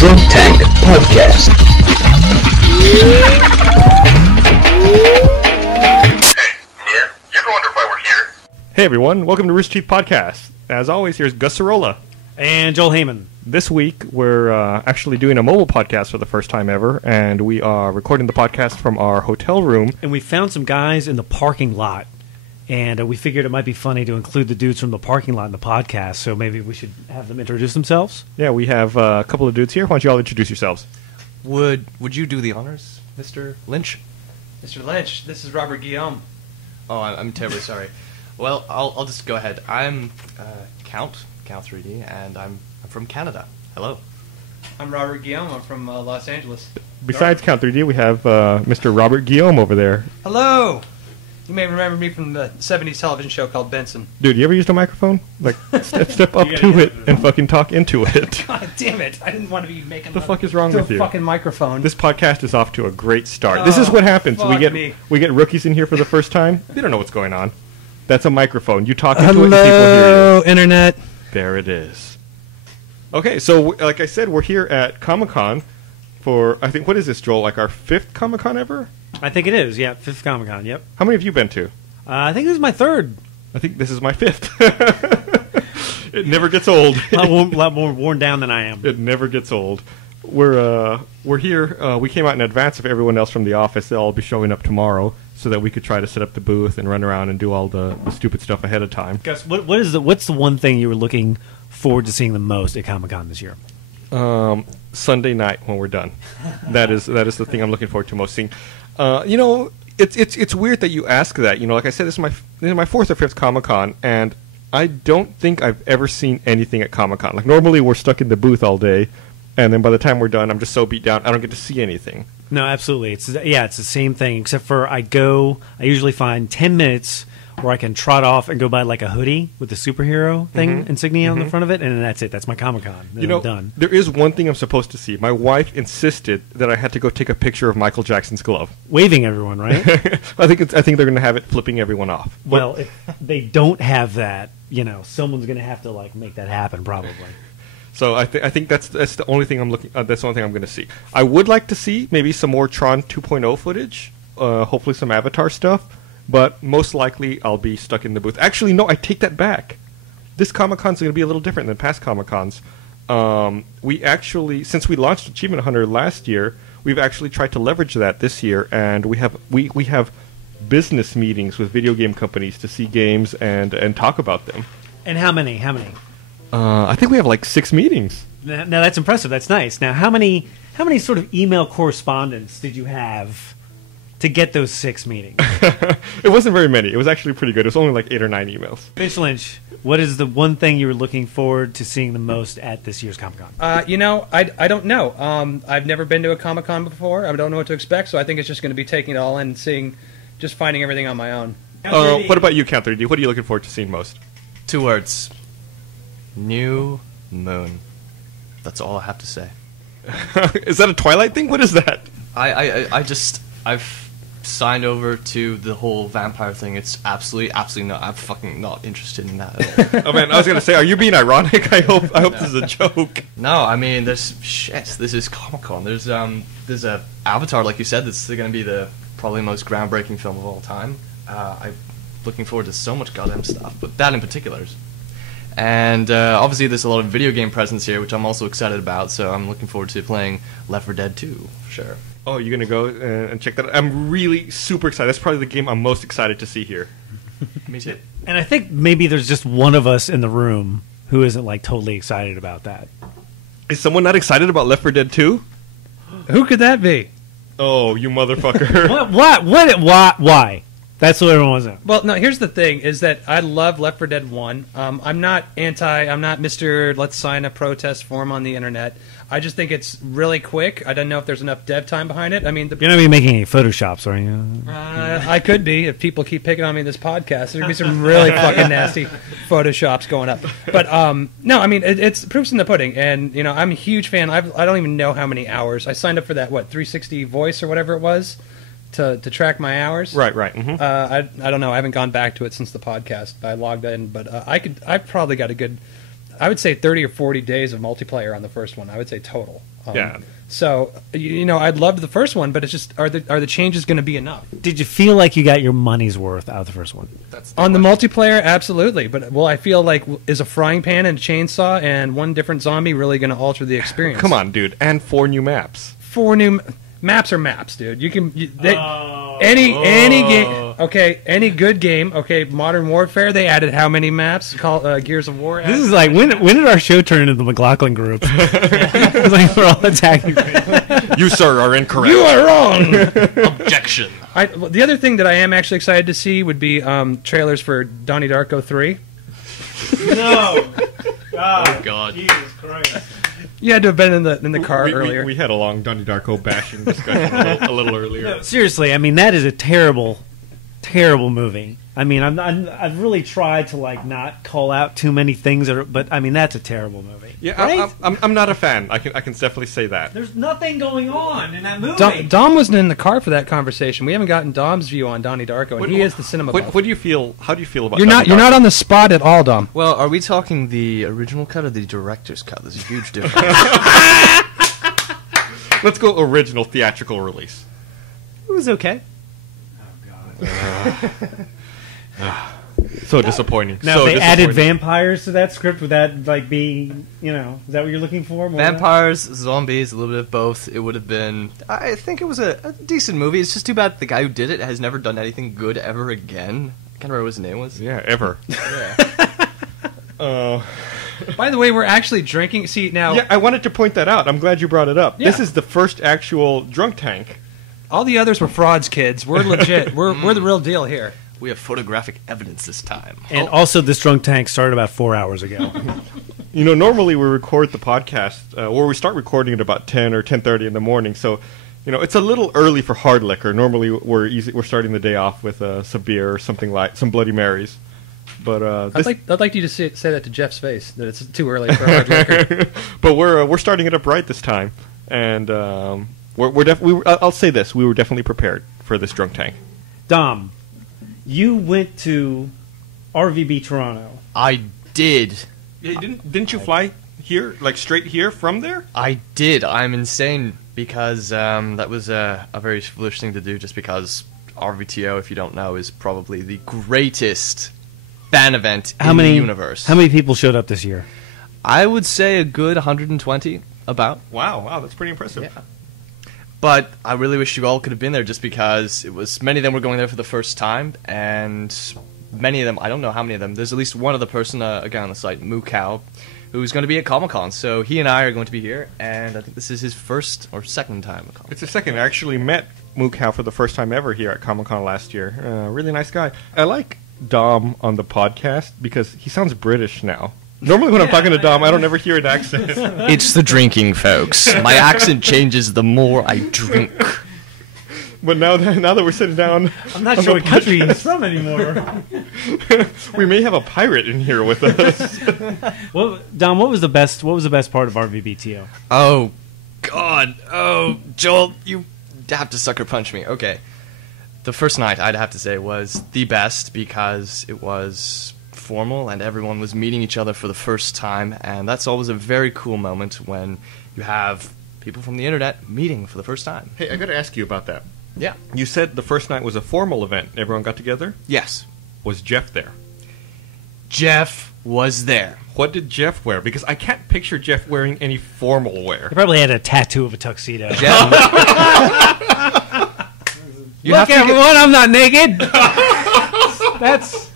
Drunk Tank Podcast. Hey, Mir, you ever wonder why we're here? Hey everyone, welcome to Rooster Teeth Podcast. As always, here's Gus Cirola. And Joel Heyman. This week, we're actually doing a mobile podcast for the first time ever, and we are recording the podcast from our hotel room. And we found some guys in the parking lot, and we figured it might be funny to include the dudes from the parking lot in the podcast, so maybe we should have them introduce themselves. Yeah, we have a couple of dudes here. Why don't you all introduce yourselves? Would you do the honors, Mr. Lynch? Mr. Lynch, this is Robert Guillaume. Oh, I'm terribly sorry. Well, I'll just go ahead. I'm Count 3D, and I'm from Canada. Hello. I'm Robert Guillaume. I'm from Los Angeles. Besides Count 3D, we have Mr. Robert Guillaume over there. Hello! You may remember me from the 70s television show called Benson. Dude, you ever used a microphone? Like, step up to it and fucking talk into it. God damn it. I didn't want to be making The fuck is wrong with you? fucking microphone. This podcast is off to a great start. This is what happens. We fuck get me. rookies in here for the first time. They don't know what's going on. That's a microphone. You talk into it and people hear you. Internet. There it is. Okay, so like I said, we're here at Comic-Con for, I think, what is this, Joel? Like our 5th Comic-Con ever? I think it is, yeah, 5th Comic-Con, yep. How many have you been to? I think this is my 3rd. I think this is my 5th. It never gets old. A lot more worn down than I am. It never gets old. We're here. We came out in advance of everyone else from the office. They'll all be showing up tomorrow so that we could try to set up the booth and run around and do all the stupid stuff ahead of time. Gus, what's the one thing you were looking forward to seeing the most at Comic-Con this year? Sunday night when we're done. That is the thing I'm looking forward to most seeing. It's weird that you ask that. You know, like I said, this is my 4th or 5th Comic-Con, and I don't think I've ever seen anything at Comic-Con. Like normally we're stuck in the booth all day, and then by the time we're done, I'm just so beat down I don't get to see anything. No, absolutely. It's the same thing, except for I usually find 10 minutes where I can trot off and go buy like a hoodie with the superhero thing insignia on the front of it, and then that's it. That's my Comic-Con. Then I'm done. There is one thing I'm supposed to see. My wife insisted that I had to go take a picture of Michael Jackson's glove. Waving everyone, right? I think they're going to have it flipping everyone off. Well, if they don't have that, someone's going to have to like make that happen probably. So I think that's the only thing I'm looking. That's the only thing I'm going to see. I would like to see maybe some more Tron 2.0 footage. Hopefully some Avatar stuff. But most likely I'll be stuck in the booth. Actually, no, I take that back. This Comic-Con's going to be a little different than past Comic-Cons. We actually, since we launched Achievement Hunter last year, we've actually tried to leverage that this year, and we have business meetings with video game companies to see games and talk about them. And how many? I think we have like 6 meetings. Now that's impressive. That's nice. Now how many sort of email correspondence did you have to get those 6 meetings? It wasn't very many. It was actually pretty good. It was only like 8 or 9 emails. Mr. Lynch, what is the one thing you were looking forward to seeing the most at this year's Comic-Con? I don't know. I've never been to a Comic-Con before. I don't know what to expect, so I think it's just going to be taking it all in and just finding everything on my own. What about you, Count 3D? What are you looking forward to seeing most? 2 words. New moon. That's all I have to say. Is that a Twilight thing? What is that? I've signed over to the whole vampire thing. It's absolutely not. I'm fucking not interested in that at all. Oh man, I was gonna say, are you being ironic? I hope this is a joke. No, I mean, this is Comic-Con. There's a Avatar, like you said, that's gonna be the probably most groundbreaking film of all time. I'm looking forward to so much goddamn stuff, but that in particular. And obviously there's a lot of video game presence here, which I'm also excited about, so I'm looking forward to playing Left 4 Dead 2, for sure. Oh, you're going to go and check that out? I'm really super excited. That's probably the game I'm most excited to see here. Me too. And I think maybe there's just one of us in the room who isn't like totally excited about that. Is someone not excited about Left 4 Dead 2? Who could that be? Oh, you motherfucker. Why? That's what everyone wants to know. Well, no, here's the thing, is that I love Left 4 Dead 1. I'm not Mr. Let's sign a protest form on the internet. I just think it's really quick. I don't know if there's enough dev time behind it. I mean, you're not going to be making any Photoshops, are you? I could be if people keep picking on me in this podcast. There'd be some really fucking nasty Photoshops going up. But no, I mean it's proof's in the pudding, and I'm a huge fan. I don't even know how many hours I signed up for that. 360 voice or whatever it was to track my hours. Right. Mm-hmm. I don't know. I haven't gone back to it since the podcast. I logged in, but I've probably got a good I would say 30 or 40 days of multiplayer on the first one. I would say total. Yeah. So I'd loved the first one, but it's just are the changes going to be enough? Did you feel like you got your money's worth out of the first one? That's On the multiplayer, absolutely. But I feel like is a frying pan and a chainsaw and one different zombie really going to alter the experience? Come on, dude. And 4 new maps. 4 new maps are maps, dude. You can any game. Okay, any good game. Okay, Modern Warfare. They added how many maps? Gears of War. This is like when did our show turn into the McLaughlin group? It's like we're all attacking. You, sir, are incorrect. You are wrong. objection. The other thing that I am actually excited to see would be trailers for Donnie Darko 3. No. Oh God. Jesus Christ. You had to have been in the car earlier. We had a long Donnie Darko bashing discussion a little earlier. No, seriously, I mean that is a terrible movie. I mean, I've really tried to like not call out too many things, but I mean that's a terrible movie. Yeah, right? I'm not a fan. I can definitely say that. There's nothing going on in that movie. Dom wasn't in the car for that conversation. We haven't gotten Dom's view on Donnie Darko, and he is the cinema buff. What do you feel? How do you feel about? You're Donnie not Darko? on the spot at all, Dom. Well, are we talking the original cut or the director's cut? There's a huge difference. Let's go original theatrical release. It was okay. So disappointing. Now, so if they added disappointing. vampires to that script, would that like be, is that what you're looking for? More Vampires, zombies, a little bit of both. It would have been. I think it was a decent movie. It's just too bad the guy who did it has never done anything good ever again. I can't remember what his name was. Yeah, ever. Yeah. By the way, we're actually drinking. See now, Yeah, I wanted to point that out. I'm glad you brought it up. Yeah. This is the first actual drunk tank. all the others were frauds, kids. We're legit. We're the real deal here. We have photographic evidence this time. And also, this drunk tank started about 4 hours ago. Normally we record the podcast, or we start recording at about 10 or 10:30 in the morning. So, it's a little early for hard liquor. Normally we're starting the day off with some beer or something like some Bloody Marys. But I'd like you to say that to Jeff's face that it's too early for hard liquor. but we're starting it up right this time, and I'll say this: we were definitely prepared for this drunk tank. Dom, you went to RVB Toronto. I did. Yeah, didn't you fly here, like straight here from there? I did. I'm insane because that was a very foolish thing to do just because RVTO, if you don't know, is probably the greatest fan event in the universe. How many people showed up this year? I would say a good 120, about. Wow, that's pretty impressive. Yeah. But I really wish you all could have been there just because many of them were going there for the first time, and many of them, I don't know how many of them, there's at least one other person, a guy on the site, Moo Cow, who's going to be at Comic-Con. So he and I are going to be here, and I think this is his first or second time at Comic-Con. It's the second. I actually met Moo Cow for the first time ever here at Comic-Con last year. Really nice guy. I like Dom on the podcast because he sounds British now. Normally when I'm talking to Dom, I don't ever hear an accent. It's the drinking, folks. My accent changes the more I drink. But now that we're sitting down, I'm not on sure the what country podcast, he's from anymore. we may have a pirate in here with us. Dom, what was the best part of RVBTO? Oh, God. Oh, Joel, you have to sucker punch me. Okay. The first night, I'd have to say, was the best because it was formal and everyone was meeting each other for the first time, and that's always a very cool moment when you have people from the internet meeting for the first time. Hey, I got to ask you about that. Yeah. You said the first night was a formal event. Everyone got together? Yes. Was Jeff there? Jeff was there. What did Jeff wear? Because I can't picture Jeff wearing any formal wear. He probably had a tattoo of a tuxedo. Jeff. Look, everyone, I'm not naked. That's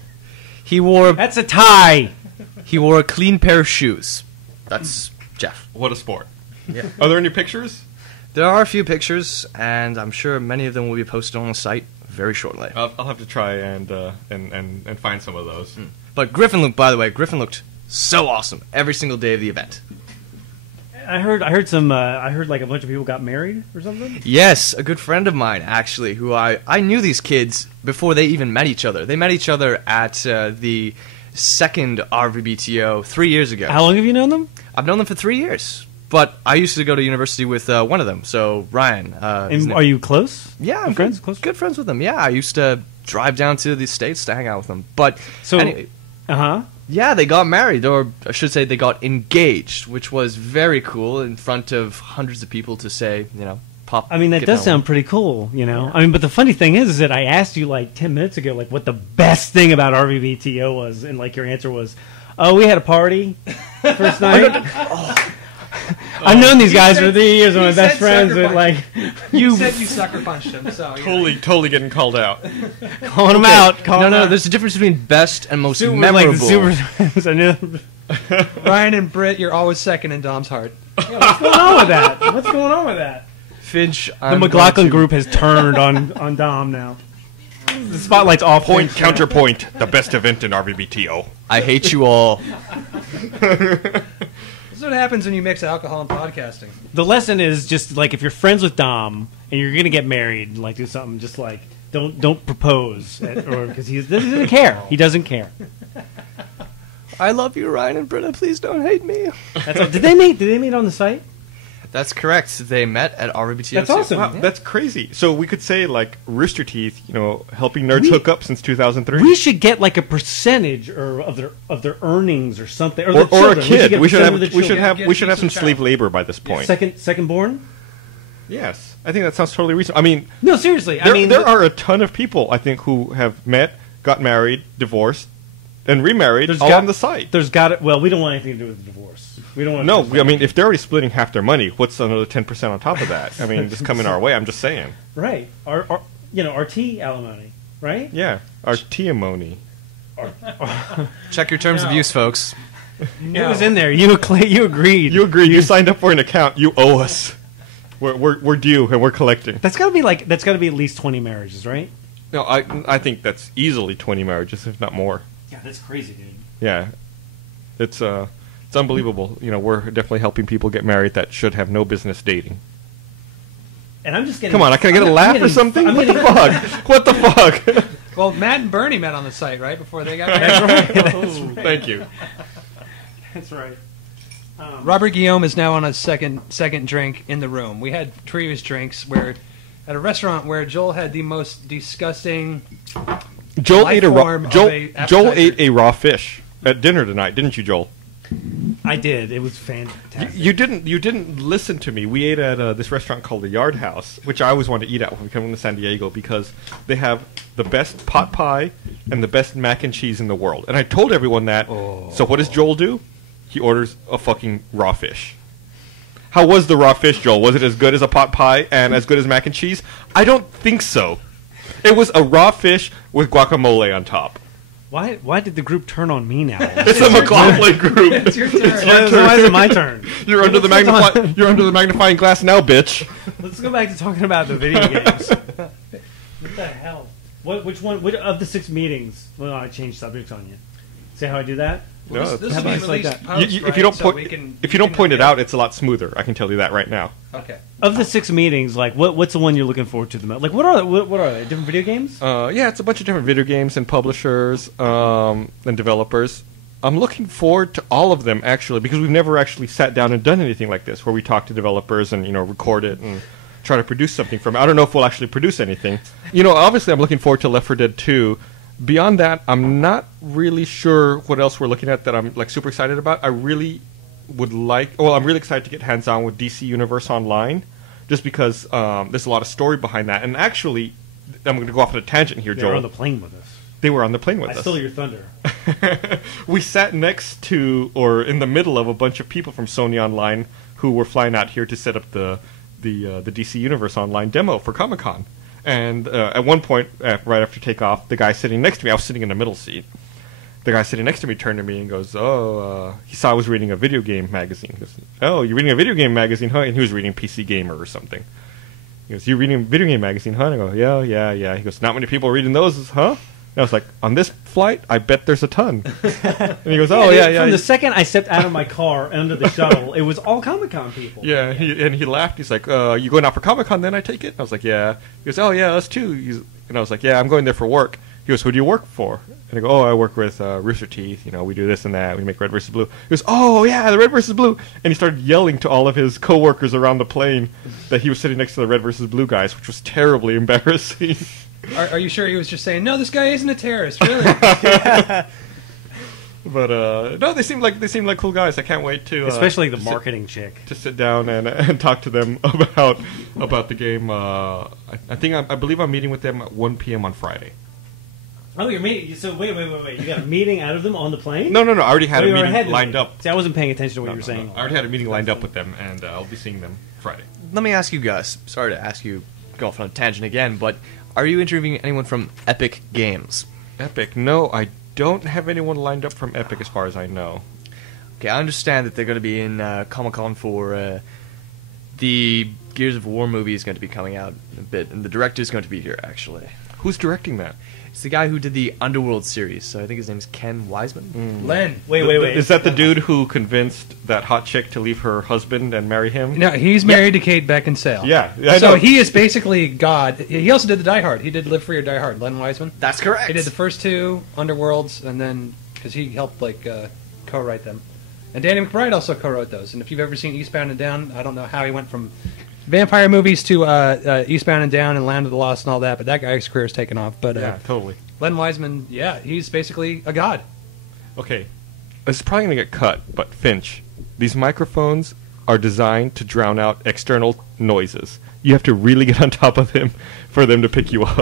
a tie. He wore a clean pair of shoes. That's Jeff. What a sport. Yeah. Are there any pictures? There are a few pictures, and I'm sure many of them will be posted on the site very shortly. I'll have to try and find some of those. But Griffin looked so awesome every single day of the event. I heard like a bunch of people got married or something. Yes, a good friend of mine, actually, who I knew these kids before they even met each other. They met each other at the second RVBTO 3 years ago. How long have you known them? I've known them for 3 years. But I used to go to university with one of them, so Ryan. And are you close? Yeah, I'm friends. Close. Good friends with them. Yeah, I used to drive down to the States to hang out with them. But So, anyway, Yeah, they got married, or I should say they got engaged, which was very cool in front of hundreds of people to say, pop. I mean, that does sound pretty cool, I mean, but the funny thing is that I asked you like 10 minutes ago, like what the best thing about RVBTO was, and like your answer was, "Oh, we had a party first night." I've known these guys for 3 years, my best friends, but like You said you sucker punched him, so Totally getting called out. calling them out. No, there's a difference between best and most Super, memorable. like the super friends. I knew. Ryan and Britt, you're always second in Dom's heart. Yeah, what's going on with that? What's going on with that? Finch, The McLaughlin group has turned on Dom now. The spotlight's off. Point, counterpoint, the best event in RVBTO. I hate you all. This is what happens when you mix alcohol and podcasting. The lesson is just like if you're friends with Dom and you're gonna get married, like do something just like don't propose, or because he doesn't care. He doesn't care. I love you, Ryan and Britta. Please don't hate me. That's all. Did they meet on the site? That's correct. They met at RVBTO. That's awesome. Wow, that's crazy. So we could say like Rooster Teeth, helping nerds hook up since 2003. We should get like a percentage of their earnings or something, or a children. kid. We should have children. some slave labor by this point. second born. Yes, I think that sounds totally reasonable. I mean, No, seriously. there are a ton of people I think who have met, got married, divorced, and remarried all on the site. There's got it. Well, we don't want anything to do with the divorce. We don't want. No, I mean, if they're already splitting half their money, what's another 10% on top of that? I mean, just coming our way. I'm just saying. Right. Our tea alimony. Right. Yeah, our tiamony. Check your terms of use, folks. It was in there. You agreed. You agreed. You signed up for an account. You owe us. We're due and we're collecting. That's got to be at least 20 marriages, right? No, I think that's easily 20 marriages, if not more. Yeah, that's crazy, dude. Yeah, it's unbelievable. We're definitely helping people get married that should have no business dating. And I'm just getting. Come on, can I get a laugh or something? What the fuck? What the fuck? Well, Matt and Bernie met on the site, right, before they got married. That's right. Thank you. That's right. Robert Guillaume is now on a second drink in the room. We had previous drinks at a restaurant where Joel had the most disgusting. Joel ate appetizer. ate a raw fish at dinner tonight, didn't you, Joel? I did. It was fantastic. You didn't listen to me. We ate at this restaurant called the Yard House, which I always wanted to eat at when we come to San Diego because they have the best pot pie and the best mac and cheese in the world. And I told everyone that. Oh. So what does Joel do? He orders a fucking raw fish. How was the raw fish, Joel? Was it as good as a pot pie and as good as mac and cheese? I don't think so. It was a raw fish with guacamole on top. Why did the group turn on me now? It's a McLaughlin group. It's your turn. Why is it my turn? You're under the magnifying glass now, bitch. Let's go back to talking about the video games. What the hell? Which one of the 6 meetings? Well, I changed subjects on you. See how I do that? No, This will be How about released like that? post, if you don't so point if you don't point it out, it's a lot smoother. I can tell you that right now. Okay. Of the 6 meetings, like what's the one you're looking forward to the most? Like what are they? Different video games? Yeah, it's a bunch of different video games and publishers and developers. I'm looking forward to all of them actually because we've never actually sat down and done anything like this where we talk to developers and record it and try to produce something from it. I don't know if we'll actually produce anything. Obviously I'm looking forward to Left 4 Dead 2. Beyond that, I'm not really sure what else we're looking at that I'm like super excited about. I'm really excited to get hands-on with DC Universe Online, just because there's a lot of story behind that. And actually, I'm going to go off on a tangent here, They Joel. were on the plane with us. They were on the plane with I us. stole your thunder. We sat next to, or in the middle of, a bunch of people from Sony Online who were flying out here to set up the DC Universe Online demo for Comic-Con. And at one point, right after takeoff, the guy sitting next to me, I was sitting in the middle seat. The guy sitting next to me turned to me and goes, he saw I was reading a video game magazine. He goes, "Oh, you're reading a video game magazine, huh?" And he was reading PC Gamer or something. He goes, "You're reading a video game magazine, huh?" And I go, yeah. He goes, "Not many people are reading those, huh?" And I was like, "On this flight, I bet there's a ton." And he goes, "Oh, yeah." From the second I stepped out of my car under the shuttle, it was all Comic-Con people. Yeah, he laughed. He's like, "You going out for Comic-Con then, I take it?" And I was like, "Yeah." He goes, "Oh, yeah, us too." And I was like, "Yeah, I'm going there for work." He goes, "Who do you work for?" And I go, "Oh, I work with Rooster Teeth. We do this and that. We make Red versus Blue." He goes, "Oh, yeah, the Red versus Blue." And he started yelling to all of his coworkers around the plane that he was sitting next to the Red versus Blue guys, which was terribly embarrassing. Are you sure he was just saying, "No, this guy isn't a terrorist"? Really? But no, they seem like cool guys. I can't wait to Especially the marketing chick. to sit down and talk to them about the game. I believe I'm meeting with them at 1 p.m. on Friday. Oh, you're meeting. So wait. You got a meeting out of them on the plane? No. I already had Oh, a you were meeting ahead of lined me. up. See, I wasn't paying attention to what No, you were saying. I already had a meeting lined up with them, and I'll be seeing them Friday. Let me ask you guys. Sorry to ask you, go off on a tangent again, but are you interviewing anyone from Epic Games? Epic? No, I don't have anyone lined up from Epic as far as I know. Okay, I understand that they're going to be in Comic-Con for the Gears of War movie is going to be coming out in a bit, and the director is going to be here, actually. Who's directing that? It's the guy who did the Underworld series, so I think his name's Ken Wiseman. Len. Wait. Is that the dude who convinced that hot chick to leave her husband and marry him? No, he's married to Kate Beckinsale. Yeah, I So know. he is basically God. He also did the Die Hard. He did Live Free or Die Hard. Len Wiseman. That's correct. He did the first two Underworlds, and then because he helped co-write them, and Danny McBride also co-wrote those. And if you've ever seen Eastbound and Down, I don't know how he went from vampire movies to Eastbound and Down and Land of the Lost and all that, but that guy's career is taken off. But Yeah, totally. Len Wiseman, yeah, he's basically a god. Okay, this is probably going to get cut, but Finch, these microphones are designed to drown out external noises. You have to really get on top of them for them to pick you up.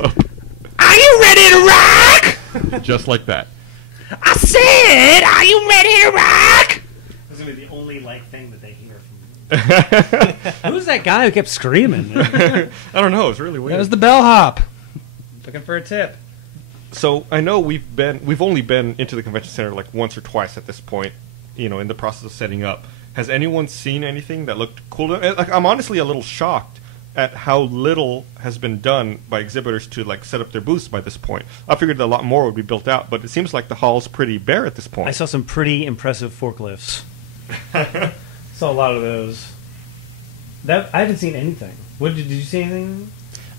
Are you ready to rock? Just like that. I said, are you ready to rock? This is going to be the only thing that they hear from. Who's that guy who kept screaming? I don't know, it's really weird. That was the bellhop. Looking for a tip. So I know we've only been into the convention center like once or twice at this point, in the process of setting up. Has anyone seen anything that looked cool? Like, I'm honestly a little shocked at how little has been done by exhibitors to set up their booths by this point. I figured a lot more would be built out, but it seems like the hall's pretty bare at this point. I saw some pretty impressive forklifts. Saw a lot of those. I haven't seen anything. Did you see anything?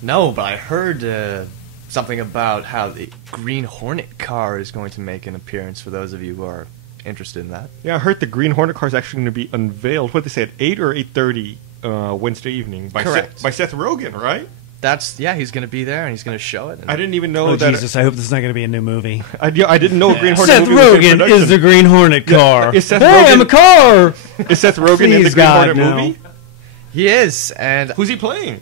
No, but I heard something about how the Green Hornet car is going to make an appearance for those of you who are interested in that. Yeah, I heard the Green Hornet car is actually going to be unveiled. What they say at 8 or 8:30 Wednesday evening by Correct. by Seth Rogen, right? He's going to be there and he's going to show it. I didn't even know Oh, that. Jesus, I hope this is not going to be a new movie. I didn't know a Green Hornet Seth movie was in Rogen production. is the Green Hornet car. Is Seth hey, Rogen- I'm a car! Is Seth Rogen in the Please, Green God, Hornet no. movie? He is, and Who's he playing?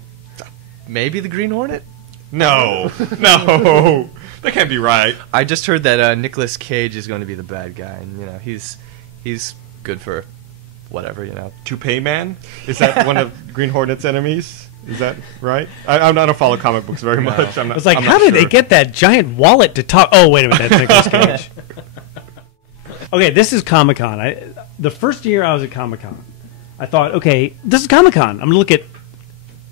maybe the Green Hornet? No, no, that can't be right. I just heard that Nicolas Cage is going to be the bad guy, and he's good for whatever. Toupee Man? Is that one of Green Hornet's enemies? Is that right? I don't follow comic books very much. I'm not, I was like, I'm how not did they sure. get that giant wallet to talk? Oh, wait a minute, that's Nicolas Cage. Okay, this is Comic-Con. The first year I was at Comic-Con, I thought, okay, this is Comic-Con. I'm going to look at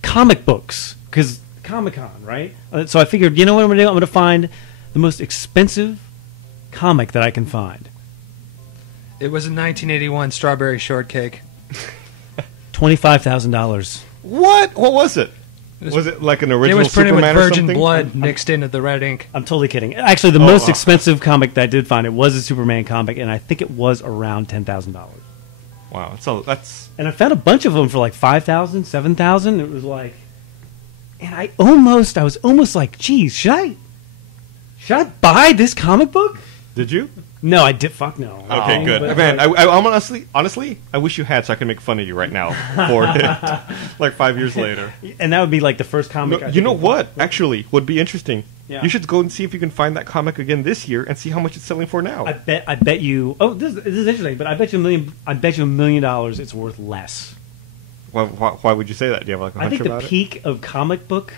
comic books, because Comic-Con, right? So I figured, you know what I'm going to do? I'm going to find the most expensive comic that I can find. It was a 1981 Strawberry Shortcake. $25,000. What? What was it? Was it like an It original was printed with Superman or virgin something? blood mixed into the red ink. I'm totally kidding. Actually, the most expensive comic that I did find, it was a Superman comic, and I think it was around $10,000. Wow, so that's And I found a bunch of them for like $5,000, $7,000. It was like, and I was almost like, geez, should I buy this comic book? Did you? No, I did. Fuck no. Okay, good. But, Man, I'm honestly, I wish you had so I could make fun of you right now for it. Like 5 years later. and that would be like the first comic. No, I you know think- what? Actually, would be interesting. Yeah. You should go and see if you can find that comic again this year and see how much it's selling for now. I bet you. Oh, this is interesting. But I bet you $1 million. It's worth less. Why would you say that? Do you have like a I hunch think the about it? peak of comic book,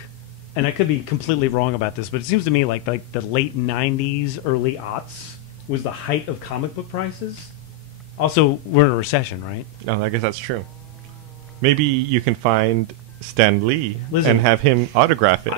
and I could be completely wrong about this, but it seems to me like the late '90s, early aughts was the height of comic book prices. Also, we're in a recession, right? No, I guess that's true. Maybe you can find Stan Lee Listen, and have him autograph it.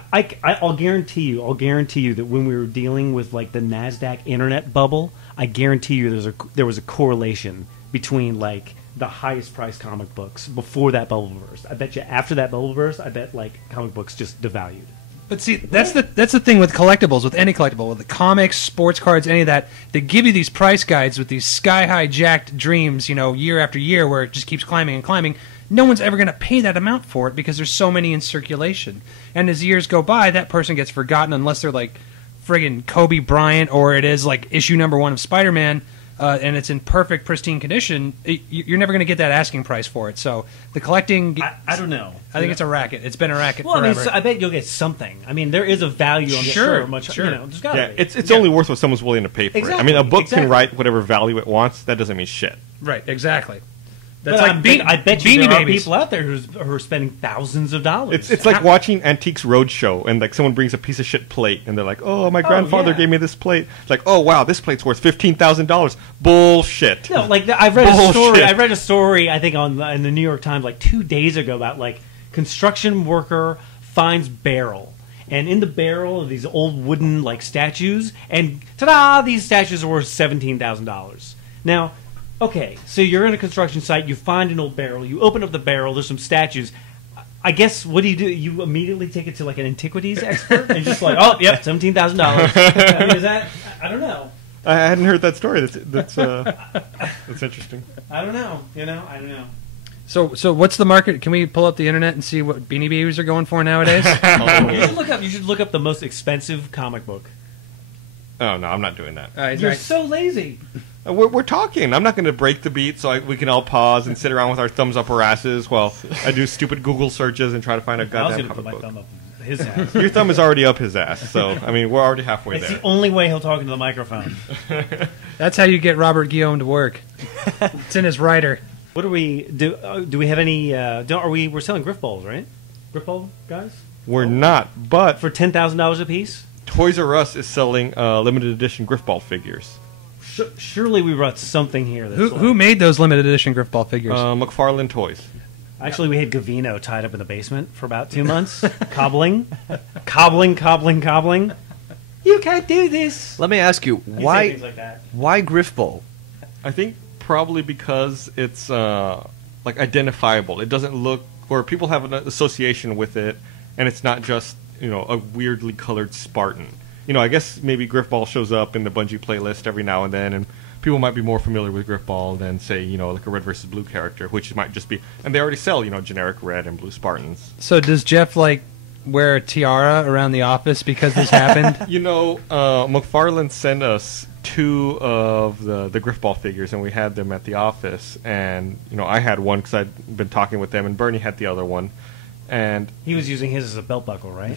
I'll guarantee you that when we were dealing with like the Nasdaq internet bubble, I guarantee you there was a correlation between like the highest priced comic books before that bubble burst. I bet you after that bubble burst, I bet like comic books just devalued. But see, that's the thing with collectibles, with any collectible, with the comics, sports cards, any of that. They give you these price guides with these sky-high jacked dreams, year after year, where it just keeps climbing and climbing. No one's ever going to pay that amount for it because there's so many in circulation. And as years go by, that person gets forgotten unless they're like friggin' Kobe Bryant or it is like issue number 1 of Spider-Man. and it's in perfect, pristine condition, you're never going to get that asking price for it. So the collecting, I don't know. I think it's a racket. It's been a racket Well, I forever. mean, I bet you'll get something. I mean, there is a value on this Sure, for much. sure. You know, there's gotta Yeah, be. it's only worth what someone's willing to pay for it. I mean, a book can write whatever value it wants. That doesn't mean shit. Right, exactly. That's But like I bet you Beanie there Babies. are people out there who are spending thousands of dollars. It's like watching Antiques Roadshow and like someone brings a piece of shit plate and they're like, "Oh, my grandfather yeah. gave me this plate." It's like, "Oh wow, this plate's worth $15,000." Bullshit. No, like I read a Bullshit. story. I read a story. I think in the New York Times like 2 days ago about like construction worker finds barrel, and in the barrel are these old wooden like statues, and ta-da! These statues are worth $17,000. Now, okay, so you're in a construction site. You find an old barrel. You open up the barrel. There's some statues. I guess what do? You immediately take it to like an antiquities expert and just like, oh, yep, $17,000. I mean, is that? I don't know. I hadn't heard that story. That's interesting. I don't know. I don't know. So what's the market? Can we pull up the internet and see what Beanie Babies are going for nowadays? You should look up the most expensive comic book. Oh no, I'm not doing that. You're so lazy. We're talking. I'm not going to break the beat so we can all pause and sit around with our thumbs up our asses while I do stupid Google searches and try to find a I was goddamn going to put comic my book. thumb up his ass. Your thumb is already up his ass, so I mean we're already halfway It's there. the only way he'll talk into the microphone. That's how you get Robert Guillaume to work. It's in his writer. What do we do? Do we have any? We're selling Griff balls, right? Griff ball guys We're not, but for $10,000 a piece. Toys R Us is selling limited edition Griffball figures. Surely we brought something here. That's Who made those limited edition Griffball figures? McFarlane Toys. Actually, we had Gavino tied up in the basement for about 2 months, cobbling. You can't do this. Let me ask you, He'd say why things like that. why Griffball? I think probably because it's like identifiable. It doesn't look, or people have an association with it, and it's not just a weirdly colored Spartan. I guess maybe Griffball shows up in the Bungie playlist every now and then, and people might be more familiar with Griffball than say like a red versus blue character, which might just be, and they already sell generic red and blue Spartans. So does Jeff wear a tiara around the office because this happened? McFarlane sent us 2 of the Griffball figures, and we had them at the office. And I had one because I'd been talking with them, and Bernie had the other one. And He was using his as a belt buckle, right?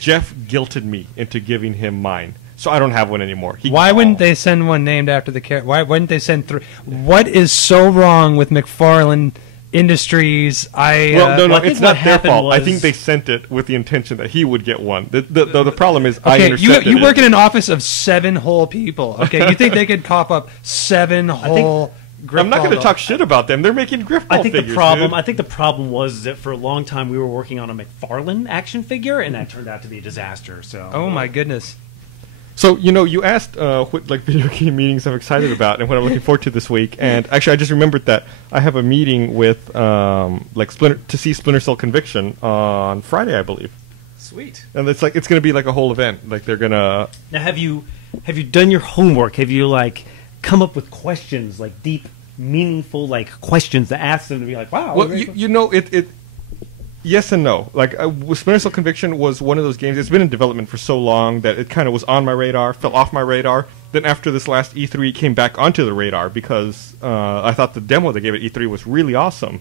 Jeff guilted me into giving him mine, so I don't have one anymore. Why wouldn't they send one named after the character? Why wouldn't they send 3? What is so wrong with McFarlane Industries? No, I think it's what not their happened fault. I was- think they sent it with the intention that he would get one. The problem is I Okay, intercepted you work it. in an office of 7 whole people. Okay, you think they could cough up 7 whole? I'm not going to Griffball talk shit about them. They're making Griffball I think figures, the problem. dude. I think the problem was that for a long time we were working on a McFarlane action figure, and that turned out to be a disaster. So, Oh my goodness! So, you asked what video game meetings I'm excited about and what I'm looking forward to this week. And actually, I just remembered that I have a meeting with to see Splinter Cell Conviction on Friday, I believe. sweet. And it's going to be like a whole event. Like they're gonna. Now, have you done your homework? Have you come up with questions, deep, meaningful questions to ask them to be like, wow? Well, it. Yes and no. Splinter Cell Conviction was one of those games. It's been in development for so long that it kind of was on my radar, fell off my radar. Then after this last E3, it came back onto the radar because I thought the demo they gave at E3 was really awesome,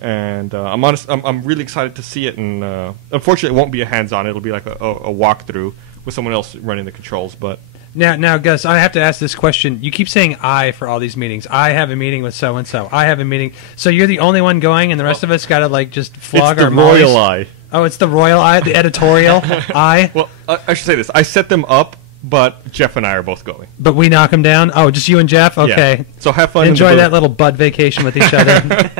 and I'm really excited to see it. And unfortunately, it won't be a hands-on. It'll be like a walkthrough with someone else running the controls. But Now, Gus, I have to ask this question. You keep saying "I" for all these meetings. I have a meeting with so and so. I have a meeting. So you're the only one going, and the rest of us got to just flog it's the our mollies? royal eye. Oh, it's the royal eye, the editorial eye. Well, I should say this. I set them up, but Jeff and I are both going. But we knock them down. Oh, just you and Jeff. Okay. Yeah. So have fun. Enjoy that little bud vacation with each other.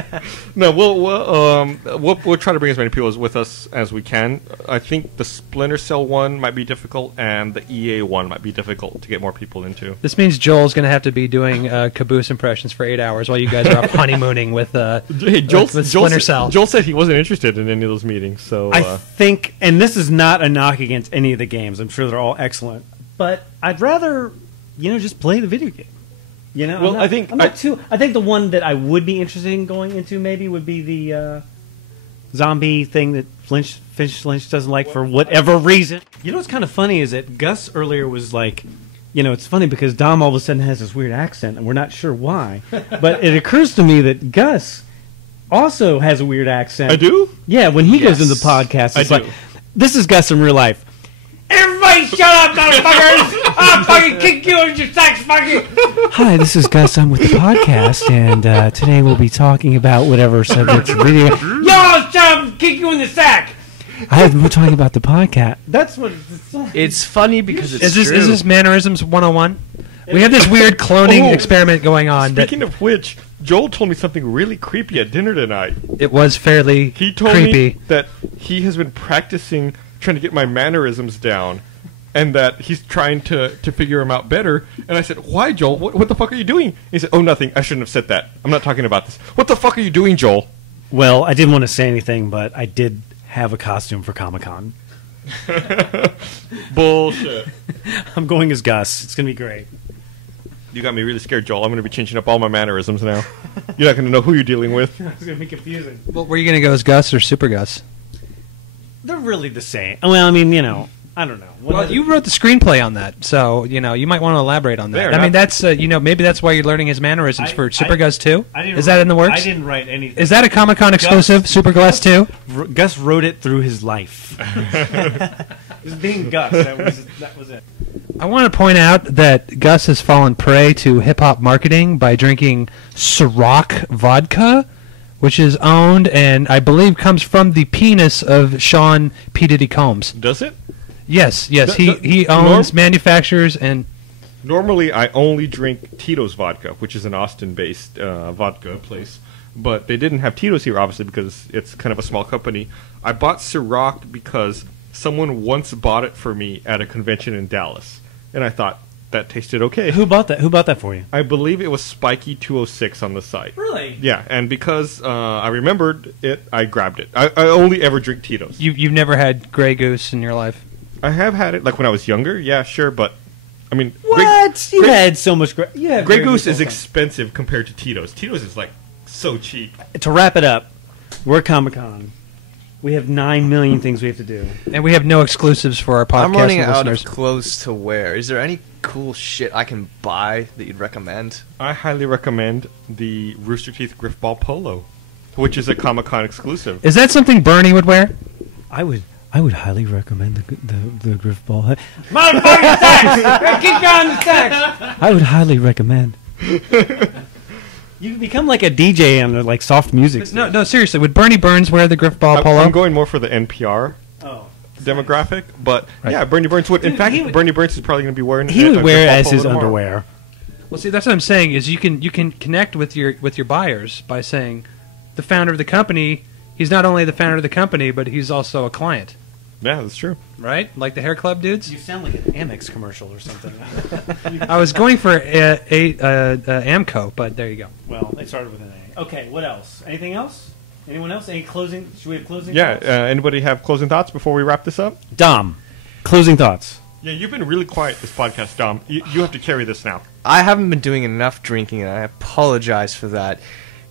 No, we'll try to bring as many people with us as we can. I think the Splinter Cell one might be difficult, and the EA one might be difficult to get more people into. This means Joel's going to have to be doing caboose impressions for 8 hours while you guys are up honeymooning with with Splinter Cell. Joel said he wasn't interested in any of those meetings. So I think, and this is not a knock against any of the games. I'm sure they're all excellent, but I'd rather, just play the video game. Well, I think the one that I would be interested in going into maybe would be the zombie thing that Finch Lynch doesn't like for whatever reason. What's kind of funny is that Gus earlier was it's funny because Dom all of a sudden has this weird accent, and we're not sure why. But it occurs to me that Gus also has a weird accent. I do? Yeah, when he goes Yes. into the podcast, it's I like, do. this is Gus in real life. Everybody shut up, motherfuckers! I'll fucking kick you in your sacks, fucking! Hi, this is Gus. I'm with the podcast, and today we'll be talking about whatever subject's video. Y'all shut up and kick you in the sack! We're talking about the podcast. That's what it's like. It's funny because it's Is true. this mannerisms 101? We have this weird cloning Oh. experiment going on. That Speaking of which, Joel told me something really creepy at dinner tonight. it was fairly He told creepy. me that he has been practicing trying to get my mannerisms down, and that he's trying to figure them out better. And I said, "Why, Joel? What the fuck are you doing?" He said, "Oh, nothing. I shouldn't have said that. I'm not talking about this. What the fuck are you doing, Joel?" Well, I didn't want to say anything, but I did have a costume for Comic-Con. Bullshit. I'm going as Gus. It's going to be great. You got me really scared, Joel. I'm going to be changing up all my mannerisms now. You're not going to know who you're dealing with. It's going to be confusing. Well, were you going to go as Gus or Super Gus? They're really the same. Well, I mean, I don't know. Well, you wrote the screenplay on that, so you might want to elaborate on that. They're I mean, not- that's maybe that's why you're learning his mannerisms for Super Gus 2. Is that in the works? I didn't write anything. Is that a Comic-Con exclusive, Super Gus 2? Gus wrote it through his life. It was being Gus. That was it. I want to point out that Gus has fallen prey to hip-hop marketing by drinking Ciroc vodka, which is owned and I believe comes from the penis of Sean P. Diddy Combs. Does it? Yes. The- He owns, manufactures, and Normally, I only drink Tito's vodka, which is an Austin-based vodka place. But they didn't have Tito's here, obviously, because it's kind of a small company. I bought Ciroc because someone once bought it for me at a convention in Dallas. And I thought, that tasted okay. Who bought that? Who bought that for you? I believe it was Spiky 206 on the site. Really? Yeah, and because I remembered it, I grabbed it. I only ever drink Tito's. you've never had Grey Goose in your life. I have had it, like when I was younger, yeah, sure, but, I mean... What? You Grey- had so much. Yeah. Grey Goose is expensive compared to Tito's. Tito's is, like, so cheap. To wrap it up, we're at Comic-Con. We have 9 million things we have to do. And we have no exclusives for our podcast I'm running out listeners. of clothes to wear. Is there any cool shit I can buy that you'd recommend? I highly recommend the Rooster Teeth Griffball Polo, which is a Comic-Con exclusive. Is that something Bernie would wear? I would highly recommend the Griff Ball. Motherfucking sacks! Keep going the sacks! I would highly recommend. You can become like a DJ on like soft music. No, seriously. Would Bernie Burns wear the Griff Ball polo? I'm going more for the NPR Oh. demographic, but Right. yeah, Bernie Burns would. In Dude, fact, he would- Bernie Burns is probably going to be wearing. He a would wear it Griffball as polo his tomorrow. underwear. Well, see, that's what I'm saying. Is you can connect with your buyers by saying the founder of the company. He's not only the founder of the company, but he's also a client, Yeah, that's true. right? Like the hair club dudes. You sound like an Amex commercial or something. I was going for Amco, but there you go. Well, they started with an A. Okay, what else? Anything else? Anyone else? Any closing? Should we have closing Yeah. thoughts? Anybody have closing thoughts before we wrap this up? Dom, closing thoughts. Yeah, you've been really quiet this podcast, Dom. You have to carry this now. I haven't been doing enough drinking, and I apologize for that.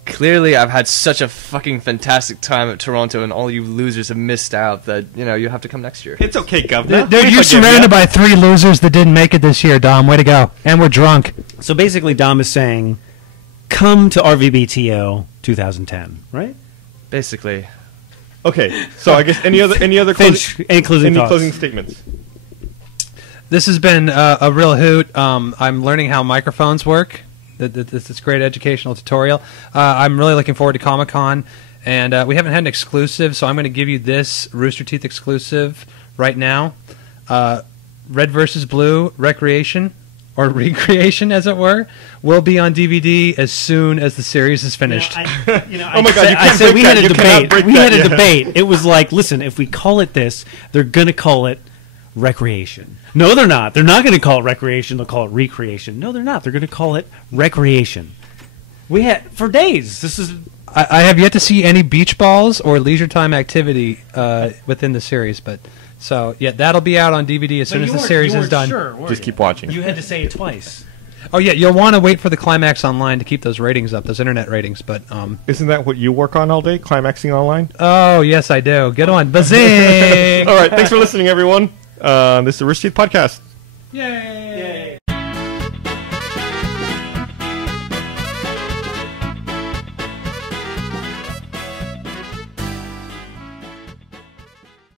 Clearly, I've had such a fucking fantastic time at Toronto, and all you losers have missed out that, you have to come next year. It's okay, Governor. Dude, We you're forgive surrounded ya. by 3 losers that didn't make it this year, Dom. Way to go. And we're drunk. So basically, Dom is saying, come to RVBTO 2010, right? Basically. Okay, so I guess any other Finch, closing, any closing any thoughts? closing statements? This has been a real hoot. I'm learning how microphones work. This is a great educational tutorial. I'm really looking forward to Comic-Con. And we haven't had an exclusive, so I'm going to give you this Rooster Teeth exclusive right now. Red vs. Blue Recreation, or Recreation as it were, will be on DVD as soon as the series is finished. Oh my God, you I can't said break we that. had a You cannot debate. break We that, had a yeah. debate. It was like, listen, if we call it this, they're going to call it recreation. No, they're not. They're not going to call it recreation. They'll call it recreation. No, they're not. They're going to call it recreation. We had for days. This is I have yet to see any beach balls or leisure time activity within the series, but so yeah, that'll be out on DVD as soon as the series is done. Just keep watching. You had to say it twice. Oh yeah, you'll want to wait for the climax online to keep those ratings up, those internet ratings. But Isn't that what you work on all day, climaxing online? oh yes, I do. Get on, bazing! All right, thanks for listening, everyone. This is the Rooster Teeth Podcast. Yay!